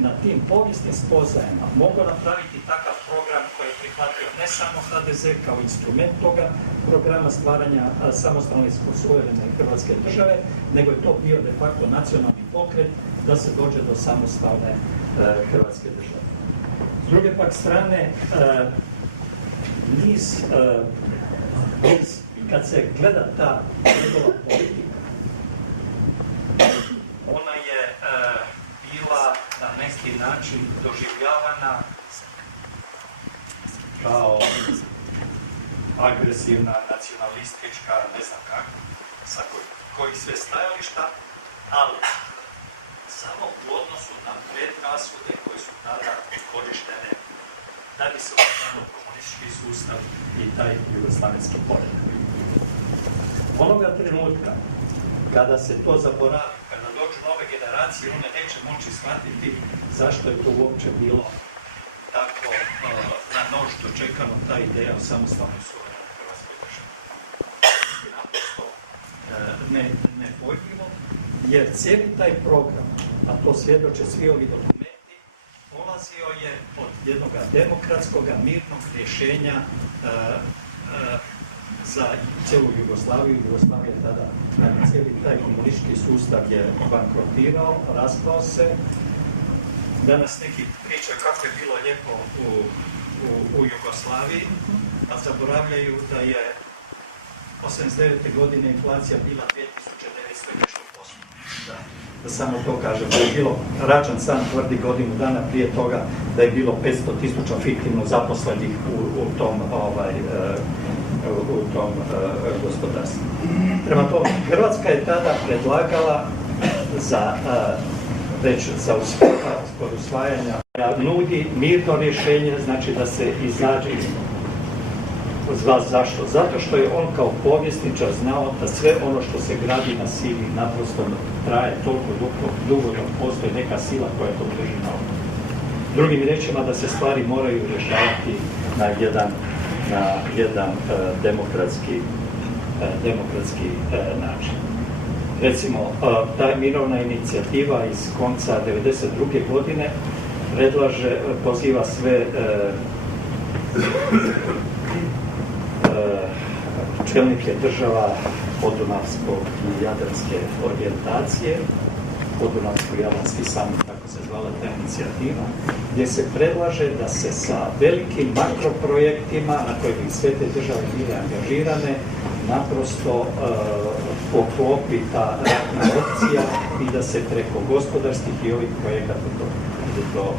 na tim povijesnim spoznajama mogao napraviti takav program koji je prihvatio ne samo HDZ kao instrument toga programa stvaranja samostalne i suverene Hrvatske države, nego je to bio de facto nacionalni pokret da se dođe do samostalne Hrvatske države. S druge pak strane, kad se gleda ta njegova politika, ona je bila na neki način doživljavana kao agresivna, nacionalistička, ne znam kako, sa kojih sve stajališta, ali samo u odnosu na predrasude koje su tada korištene da bi se odstranio komunistički sustav i taj jugoslavenski poredak. Onoga trenutka kada se to zaboravi, kada dođu nove generacije, one neće moći shvatiti zašto je to uopće bilo tako na nož dočekano ta ideja o samostalnoj suverenoj Hrvatskoj državi. Naprosto nepojmljivo, jer cijeli taj program, a to svjedoče svi ovi dokumenti, polazio je od jednog demokratskog, mirnog rješenja za cijelu Jugoslaviju. Jugoslavija tada, cijeli taj komunistički sustav je bankrotirao, raspao se. Danas neki pričaju kako je bilo lijepo u Jugoslaviji, a zaboravljaju da je 89. godine inflacija bila 2900 i nešto posto. Da samo to kažem, da je bilo, Račan sam tvrdi godinu dana prije toga da je bilo 500.000 fiktivno zaposlenih u tom gospodarstvu. Prema tome, Hrvatska je tada predlagala već kod usvajanja nudi mirno rješenje, znači da se izađe iz zašto? Zato što je on kao povjesničar znao da sve ono što se gradi na sili naprosto traje toliko dugo dok postoji neka sila koja to drži na ovom. Drugim riječima da se stvari moraju rješavati na jedan demokratski način. Recimo, ta mirovna inicijativa iz konca 1992. godine poziva sve čelnike država podunavskog i jadranske orijentacije, podunavsko-jadranski samit, tako se zvala ta inicijativa, gdje se predlaže da se sa velikim makroprojektima na koje bi sve te države bile angažirane naprosto poklopi ta ratna opcija i da se preko gospodarskih i ovih projekata to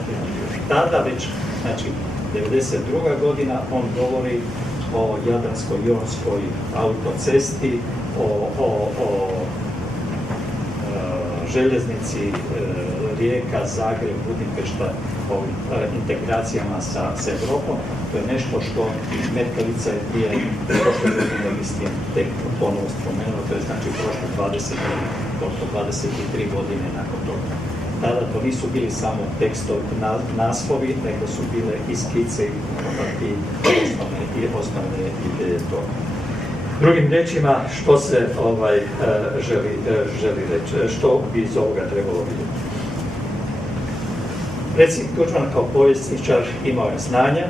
tada već, znači 1992. godina, on govori o Jadransko-jonskoj autocesti, o željeznici Rijeka, Zagreb, Budimpešta, o integracijama sa Europom. To je nešto što Merkelica je prije prošle godine, mislim, tek ponovo spomenuo, to je znači prošle 23 godine nakon toga. Tada to nisu bili samo tekstovi, naslovi, nego su bile i skice i osnovne ideje toga. Drugim riječima, što se želi reći, što bi iz ovoga trebalo vidjeti? Predsjednik Tuđman kao povjesničar imao je znanja,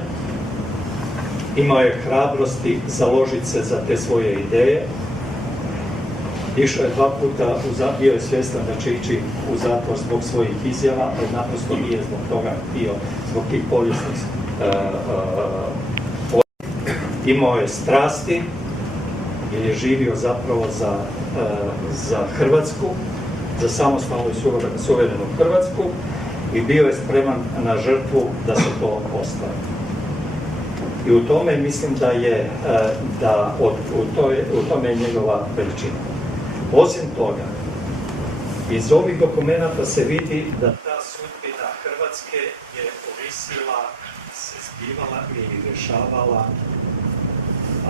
imao je hrabrosti založiti se za te svoje ideje. Išao je 2 puta, bio je svjestan da će ići u zatvor zbog svojih izjava, ali naprosto nije zbog toga bio, zbog tih povijesnih. Imao je strasti, jer je živio zapravo za Hrvatsku, za samostalnu i suverenu Hrvatsku i bio je spreman na žrtvu da se to ostvari. I u tome mislim u tome je njegova veličina. Osim toga, iz ovih dokumenata se vidi da ta sudbina Hrvatske je ovisila, se zbivala ili rješavala,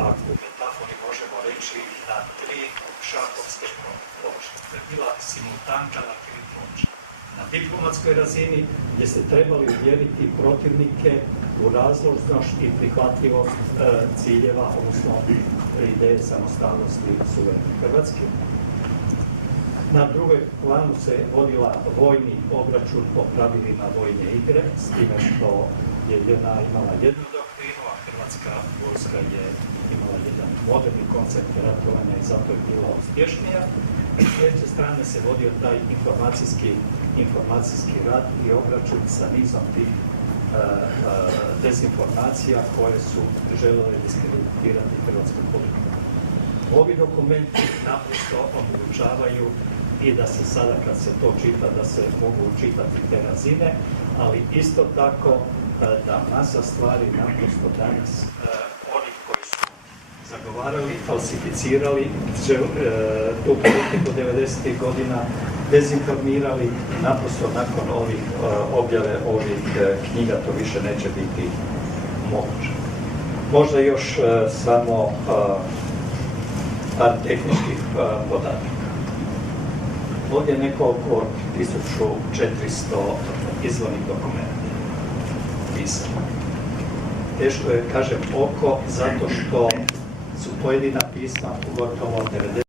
ako metafori možemo reći, na 3 šahovske ploče. To je bila simultanka na 3 ploče. Na diplomatskoj razini gdje ste trebali uvjeriti protivnike u razložnost i prihvatljivost ciljeva, odnosno ideje samostalnosti suverene Hrvatske. Na drugoj planu se vodila vojni obračun po pravilima vojne igre, s time što je jedna imala jednu doktrinu, a Hrvatska vojska je imala jedan moderni koncept ratovanja i zato je bila uspješnija. S treće strane se vodio taj informacijski rat i obračun sa nizom tih dezinformacija koje su želele diskreditirati hrvatsku politiku. Ovi dokumenti naprosto omogućavaju i da se sada kad se to čita, da se mogu čitati te razine, ali isto tako da masa stvari naprosto danas oni koji su zagovarali, falsificirali tu politiku 90. godina, dezinformirali, naprosto nakon ovih objave ovih knjiga to više neće biti moguće. Možda još samo par tehničkih podataka. Ovdje je nekoliko 1400 izvornih dokumenta pisano. Teško je, kažem, oko, zato što su pojedina pisma, pogotovo 90